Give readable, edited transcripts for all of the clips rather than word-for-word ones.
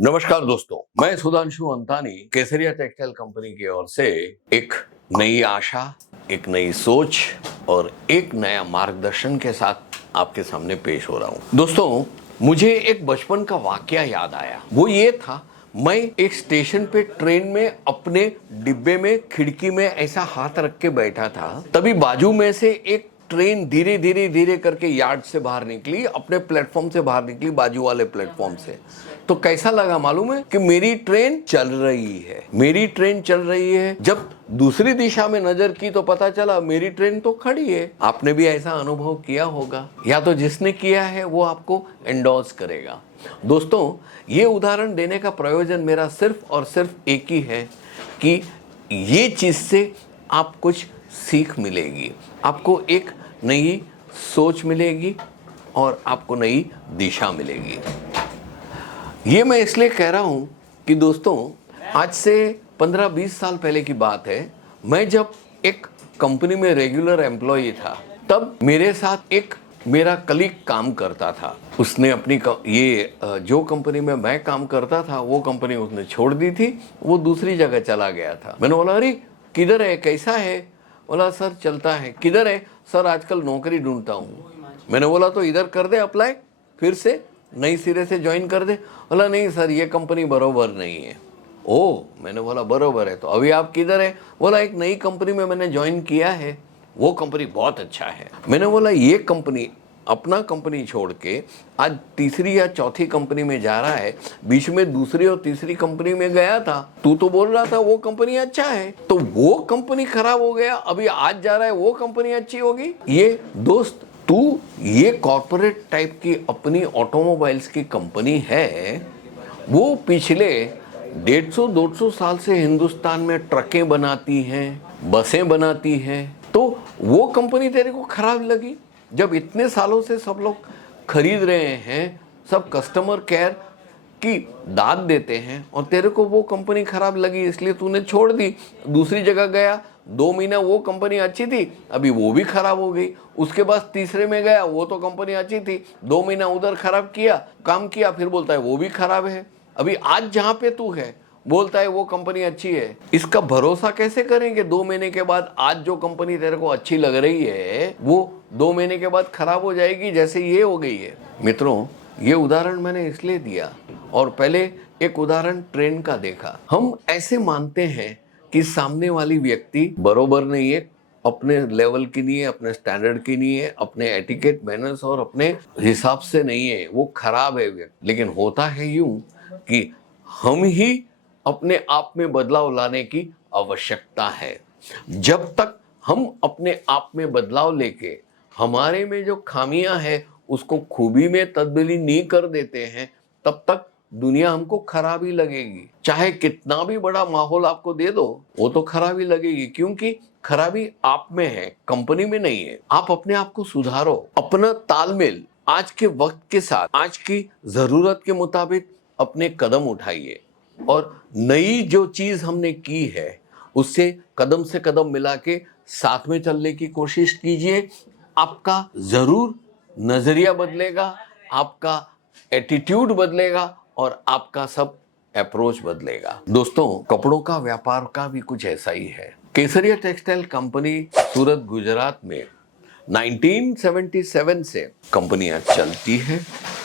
नमस्कार दोस्तों, मैं सुधांशु अंतानी केसरिया टेक्सटाइल कंपनी की ओर से एक नई आशा, एक नई सोच और एक नया मार्गदर्शन के साथ आपके सामने पेश हो रहा हूं। दोस्तों, मुझे एक बचपन का वाकया याद आया। वो ये था, मैं एक स्टेशन पे ट्रेन में अपने डिब्बे में खिड़की में ऐसा हाथ रख के बैठा था। तभी बाजू में से एक ट्रेन धीरे धीरे धीरे करके यार्ड से बाहर निकली, अपने प्लेटफॉर्म से बाहर निकली, बाजू वाले प्लेटफॉर्म से। तो कैसा लगा मालूम है कि मेरी ट्रेन चल रही है, मेरी ट्रेन चल रही है। जब दूसरी दिशा में नजर की तो पता चला मेरी ट्रेन तो खड़ी है। आपने भी ऐसा अनुभव किया होगा, या तो जिसने किया है वो आपको एंडोर्स करेगा। दोस्तों, ये उदाहरण देने का प्रयोजन मेरा सिर्फ और सिर्फ एक ही है कि ये चीज से आप कुछ सीख मिलेगी, आपको एक नई सोच मिलेगी और आपको नई दिशा मिलेगी। ये मैं इसलिए कह रहा हूं कि दोस्तों, आज से 15-20 साल पहले की बात है। मैं जब एक कंपनी में रेगुलर एम्प्लॉई था, तब मेरे साथ एक मेरा कलीग काम करता था। उसने अपनी जो कंपनी में मैं काम करता था वो कंपनी उसने छोड़ दी थी, वो दूसरी जगह चला गया था। मैंने बोला, अरे किधर है, कैसा है? बोला, सर चलता है। किधर है? सर आजकल नौकरी ढूंढता हूँ। मैंने बोला, तो इधर कर दे अप्लाई, फिर से नई सिरे से ज्वाइन कर दे। बोला, नहीं सर, ये कंपनी बरोबर नहीं है। ओ, मैंने बोला बरोबर है, तो अभी आप किधर है? बोला, एक नई कंपनी में मैंने ज्वाइन किया है, वो कंपनी बहुत अच्छा है। मैंने बोला, ये कंपनी अपना कंपनी छोड़ के आज तीसरी या चौथी कंपनी में जा रहा है, बीच में दूसरी और तीसरी कंपनी में गया था। तू तो बोल रहा था वो कंपनी अच्छा है, तो वो कंपनी खराब हो गया, अभी आज जा रहा है वो कंपनी अच्छी होगी। ये दोस्त, तू ये कॉर्पोरेट टाइप की अपनी ऑटोमोबाइल्स की कंपनी है, वो पिछले 150-200 साल से हिंदुस्तान में ट्रकें बनाती हैं, बसें बनाती हैं, तो वो कंपनी तेरे को खराब लगी। जब इतने सालों से सब लोग खरीद रहे हैं, सब कस्टमर केयर की दाद देते हैं, और तेरे को वो कंपनी खराब लगी, इसलिए तूने छोड़ दी, दूसरी जगह गया। 2 महीना वो कंपनी अच्छी थी, अभी वो भी खराब हो गई। उसके बाद तीसरे में गया, वो तो कंपनी अच्छी थी, 2 महीना उधर खराब किया, काम किया, फिर बोलता है वो भी खराब है। अभी आज जहां पे तू है बोलता है वो कंपनी अच्छी है। इसका भरोसा कैसे करेंगे? 2 महीने के बाद आज जो कंपनी तेरे को अच्छी लग रही है वो 2 महीने के बाद खराब हो जाएगी, जैसे ये हो गई है। मित्रों, ये उदाहरण मैंने इसलिए दिया, और पहले एक उदाहरण ट्रेन का देखा। हम ऐसे मानते हैं कि सामने वाली व्यक्ति बरोबर नहीं है, अपने लेवल की नहीं है, अपने स्टैंडर्ड की नहीं है, अपने एटिकेट मैनर्स और अपने हिसाब से नहीं है, वो खराब है व्यक्ति। लेकिन होता है यूं कि हम ही अपने आप में बदलाव लाने की आवश्यकता है। जब तक हम अपने आप में बदलाव लेके हमारे में जो खामियां हैं उसको खूबी में तब्दीली नहीं कर देते हैं, तब तक दुनिया हमको खराब ही लगेगी। चाहे कितना भी बड़ा माहौल आपको दे दो, वो तो खराब ही लगेगी, क्योंकि खराबी आप में है, कंपनी में नहीं है। आप अपने आप को सुधारो, अपना तालमेल आज के वक्त के साथ, आज की जरूरत के मुताबिक अपने कदम उठाइए, और नई जो चीज हमने की है उससे कदम से कदम मिला के साथ में चलने की कोशिश कीजिए। आपका जरूर नजरिया बदलेगा, आपका एटीट्यूड बदलेगा और आपका सब अप्रोच बदलेगा। दोस्तों, कपड़ों का व्यापार का भी कुछ ऐसा ही है। केसरिया टेक्सटाइल कंपनी सूरत, गुजरात में 1977 से कंपनियां चलती है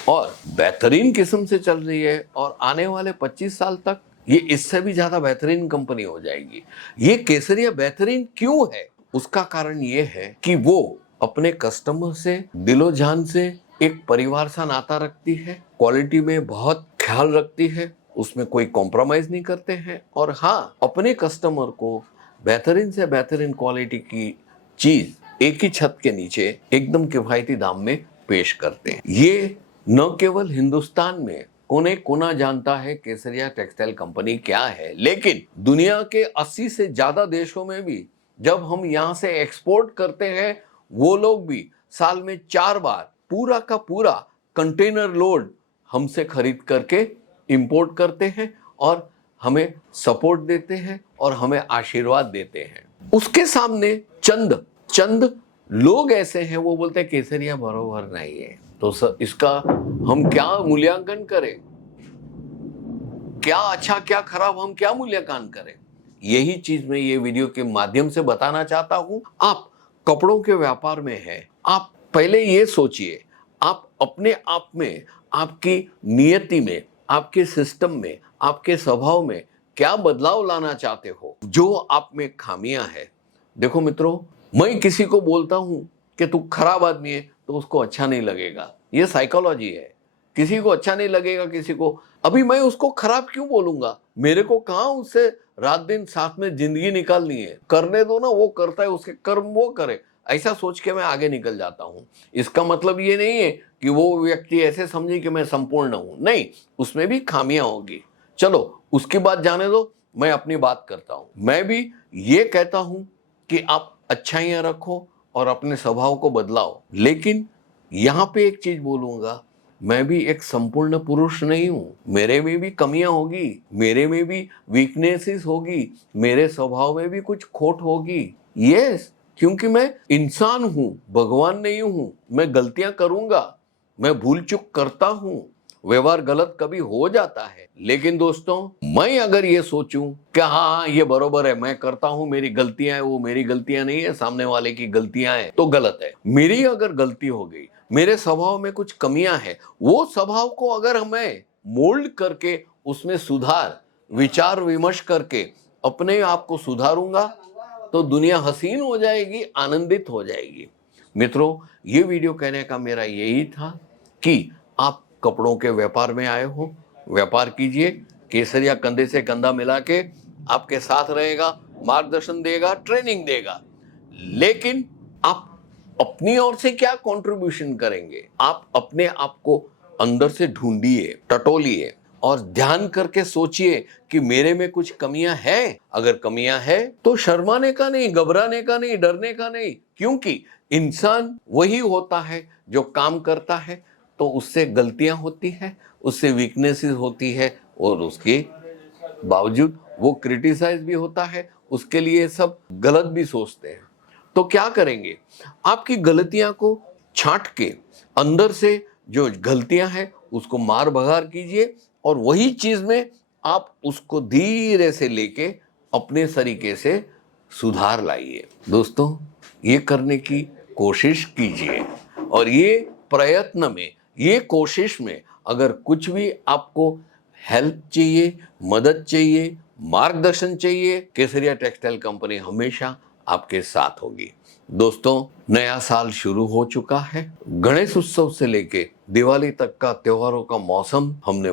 और बेहतरीन किस्म से चल रही है, और आने वाले 25 साल तक ये इससे भी ज्यादा बेहतरीन कंपनी हो जाएगी। ये केसरिया बेहतरीन क्यों है? उसका कारण ये है कि वो अपने कस्टमर से दिलो जान से एक परिवार सा नाता रखती है, क्वालिटी में बहुत ख्याल रखती है, उसमें कोई कॉम्प्रोमाइज नहीं करते हैं, और हाँ, अपने कस्टमर को बेहतरीन से बेहतरीन क्वालिटी की चीज एक ही छत के नीचे एकदम किफायती दाम में पेश करते हैं। ये न केवल हिंदुस्तान में कोने कोना जानता है केसरिया टेक्सटाइल कंपनी क्या है, लेकिन दुनिया के 80 से ज्यादा देशों में भी जब हम यहाँ से एक्सपोर्ट करते हैं, वो लोग भी साल में 4 बार पूरा का पूरा कंटेनर लोड हमसे खरीद करके इंपोर्ट करते हैं, और हमें सपोर्ट देते हैं और हमें आशीर्वाद देते हैं। उसके सामने चंद लोग ऐसे हैं, वो बोलते हैं केसरिया बरोबर नहीं है, तो इसका हम क्या मूल्यांकन करें? क्या अच्छा क्या खराब हम क्या मूल्यांकन करें? यही चीज मैं ये वीडियो के माध्यम से बताना चाहता हूं। आप कपड़ों के व्यापार में हैं, आप पहले ये सोचिए, आप अपने आप में, आपकी नियति में, आपके सिस्टम में, आपके स्वभाव में क्या बदलाव लाना चाहते हो? जो आप में खामियां है, देखो मित्रों, मैं किसी को बोलता हूं कि तू खराब आदमी है तो उसको अच्छा नहीं लगेगा, ये साइकोलॉजी है। किसी को अच्छा नहीं लगेगा, किसी को, अभी मैं उसको खराब क्यों बोलूंगा? मेरे को कहां उससे रात दिन साथ में जिंदगी निकालनी है? करने दो ना, वो करता है, उसके कर्म वो करे, ऐसा सोच के मैं आगे निकल जाता हूं। इसका मतलब ये नहीं है कि वो व्यक्ति ऐसे समझे कि मैं संपूर्ण हूं, नहीं, उसमें भी खामियां होगी। चलो उसकी बात जाने दो, मैं अपनी बात करता हूं। मैं भी ये कहता हूं कि आप अच्छाइयां रखो और अपने स्वभाव को बदलाओ, लेकिन यहां पे एक चीज बोलूंगा, मैं भी एक संपूर्ण पुरुष नहीं हूं। मेरे में भी कमियां होगी, मेरे में भी वीकनेसेस होगी, मेरे स्वभाव में भी कुछ खोट होगी। यस, क्योंकि मैं इंसान हूं, भगवान नहीं हूं। मैं गलतियां करूंगा, मैं भूल चूक करता हूं, व्यवहार गलत कभी हो जाता है। लेकिन दोस्तों, मैं अगर ये सोचूं कि हाँ ये बरोबर है, मैं करता हूं, मेरी गलतियां है, वो मेरी गलतियां नहीं है, सामने वाले की गलतियां हैं, तो गलत है। मेरी अगर गलती हो गई, मेरे स्वभाव में कुछ कमियां हैं, वो स्वभाव को अगर मैं मोल्ड करके उसमें सुधार, विचार विमर्श करके अपने आप को सुधारूंगा तो दुनिया हसीन हो जाएगी, आनंदित हो जाएगी। मित्रों, ये वीडियो कहने का मेरा यही था कि आप कपड़ों के व्यापार में आए हो, व्यापार कीजिए। केसरिया कंधे से कंधा मिला के आपके साथ रहेगा, मार्गदर्शन देगा, ट्रेनिंग देगा। लेकिन आप अपनी ओर से क्या कंट्रीब्यूशन करेंगे? आप अपने आप को अंदर से ढूंढिए, टटोलिए और ध्यान करके सोचिए कि मेरे में कुछ कमियां हैं। अगर कमियां हैं तो शर्माने का नहीं, घबराने का नहीं, डरने का नहीं, क्योंकि इंसान वही होता है जो काम करता है तो उससे गलतियां होती है, उससे वीकनेसेस होती है और उसके बावजूद वो क्रिटिसाइज भी होता है, उसके लिए सब गलत भी सोचते हैं। तो क्या करेंगे? आपकी गलतियां को छांट के अंदर से जो गलतियां हैं उसको मार भगार कीजिए और वही चीज में आप उसको धीरे से लेके अपने तरीके से सुधार लाइए। दोस्तों, ये करने की कोशिश कीजिए और ये प्रयत्न में, ये कोशिश में अगर कुछ भी आपको हेल्प चाहिए, मदद चाहिए, मार्गदर्शन चाहिए, केसरिया टेक्सटाइल कंपनी हमेशा आपके साथ होगी। दोस्तों, नया साल शुरू हो चुका है। गणेश उत्सव से लेके दिवाली तक का त्योहारों का मौसम हमने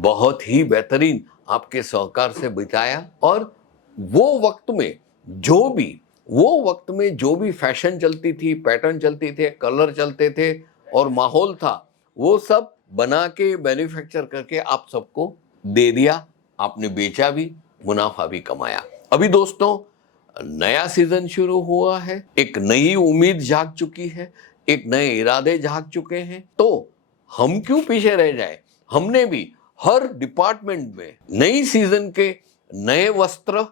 बहुत ही बेहतरीन आपके सहकार से बिताया और वो वक्त में जो भी फैशन चलती थी, पैटर्न चलती थे, कलर चलते थे और माहौल था, वो सब बना के मैन्युफैक्चर करके आप सबको दे दिया। आपने बेचा भी, मुनाफा भी कमाया। अभी दोस्तों, नया सीजन शुरू हुआ है, एक नई उम्मीद जाग चुकी है, एक नए इरादे जाग चुके हैं। तो हम क्यों पीछे रह जाए? हमने भी हर डिपार्टमेंट में नई सीजन के नए वस्त्र,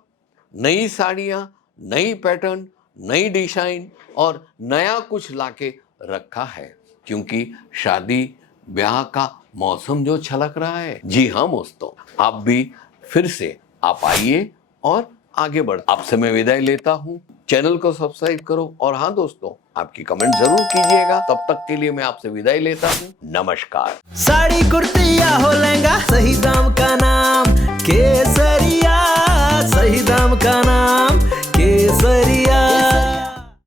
नई साड़ियां, नई पैटर्न, नई डिजाइन और नया कुछ लाके रखा है, क्योंकि शादी ब्याह का मौसम जो छलक रहा है। जी हाँ दोस्तों, आप भी फिर से आप आइए और आगे बढ़। आपसे मैं विदाई लेता हूँ। चैनल को सब्सक्राइब करो और हाँ दोस्तों, आपकी कमेंट जरूर कीजिएगा। तब तक के लिए मैं आपसे विदाई लेता हूँ। नमस्कार। साड़ी कुर्ती या हो लहंगा, सही दाम का नाम के